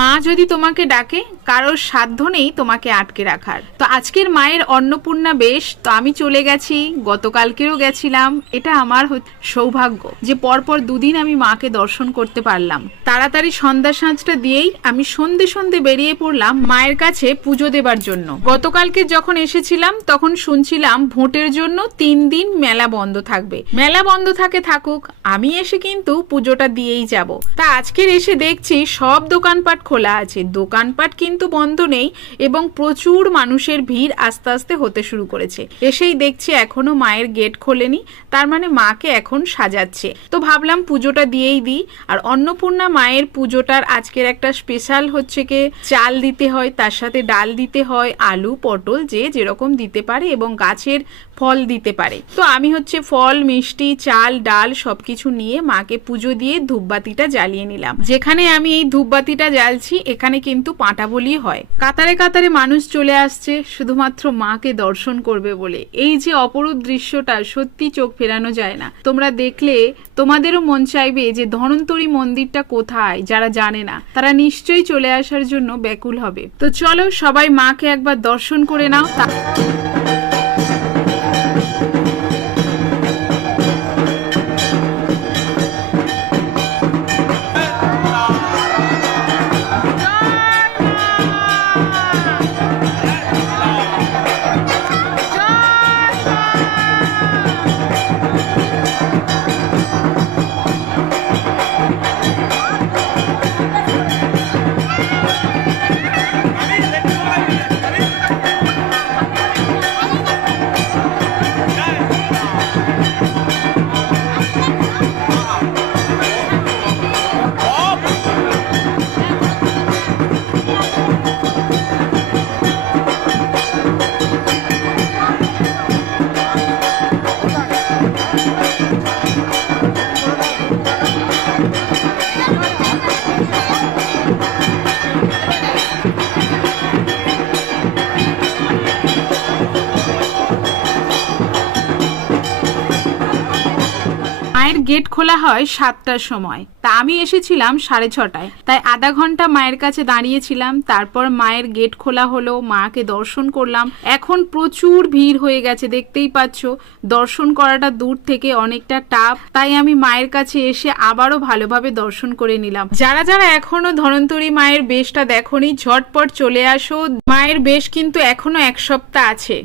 মা যদি তোমাকে ডাকে কারোর সাধ্য নেই তোমাকে আটকে রাখার। তো আজকের মায়ের অন্নপূর্ণা বেশ, তো আমি চলে গেছি, গতকালকেও গেছিলাম। এটা আমার সৌভাগ্য যে পরপর দুদিন আমি মাকে দর্শন করতে পারলাম। তাড়াতাড়ি সন্ধ্যা সাঁঝটা দিয়েই আমি সন্ধে সন্ধে বেরিয়ে পড়লাম মায়ের কাছে পুজো দেবার জন্য। গতকালকে যখন এসেছিলাম তখন শুনছিলাম ভোটের জন্য 3 দিন মেলা বন্ধ থাকবে। মেলা বন্ধ থাকুক, আমি এসে কিন্তু পুজোটা দিয়েই যাব। তা আজকের এসে দেখছি সব দোকানপাট খোলা আছে, দোকানপাট কিন্তু বন্ধ নেই এবং প্রচুর মানুষের ভিড় আস্তে আস্তে হতে শুরু করেছে। এসেই দেখছি এখনো মায়ের গেট খোলেনি, তার মানে মাকে এখন সাজাচ্ছে। তো ভাবলাম পুজোটা দিয়েই দিই। আর অন্নপূর্ণা মায়ের পুজোটার আজকের একটা স্পেশাল হচ্ছে কি চাল দিতে হয়, তার সাথে ডাল দিতে হয়, আলু পটল যে যেরকম দিতে পারে এবং গাছের ফল দিতে পারে। তো আমি হচ্ছে ফল মিষ্টি চাল ডাল সবকিছু নিয়ে মাকে পুজো দিয়ে ধূপবাতিটা জ্বালিয়ে নিলাম। যেখানে আমি এই ধূপবাতিটা জ্বালছি এখানে কিন্তু পাঁটা বলি হয়। কাতারে কাতারে মানুষ চলে আসছে শুধুমাত্র মাকে দর্শন করবে বলে। এই যে অপরূপ দৃশ্যটা সত্যি চোখ ফেরানো যায় না। তোমরা দেখলে তোমাদেরও মন চাইবে যে ধন্বন্তরী মন্দিরটা কোথায়। যারা জানে না তারা নিশ্চয়ই চলে আসার জন্য ব্যাকুল হবে। তো চলো সবাই মাকে একবার দর্শন করে নাও। মায়ের গেট খোলা হয় 7টার সময়, তা আমি এসেছিলাম 6:30টায়। তাই আধা ঘন্টা মায়ের কাছে দাঁড়িয়েছিলাম। তারপর মায়ের গেট খোলা হলো, মাকে দর্শন করলাম। এখন প্রচুর ভিড় হয়ে গেছে, দেখতেই পাচ্ছ। দর্শন করাটা দূর থেকে অনেকটা টাফ, তাই আমি মায়ের কাছে এসে আবারও ভালোভাবে দর্শন করে নিলাম। যারা যারা এখনো ধন্বন্তরী মায়ের বেশটা দেখোনি ঝটপট চলে আসো। মায়ের বেশ কিন্তু এখনো 1 সপ্তাহ আছে।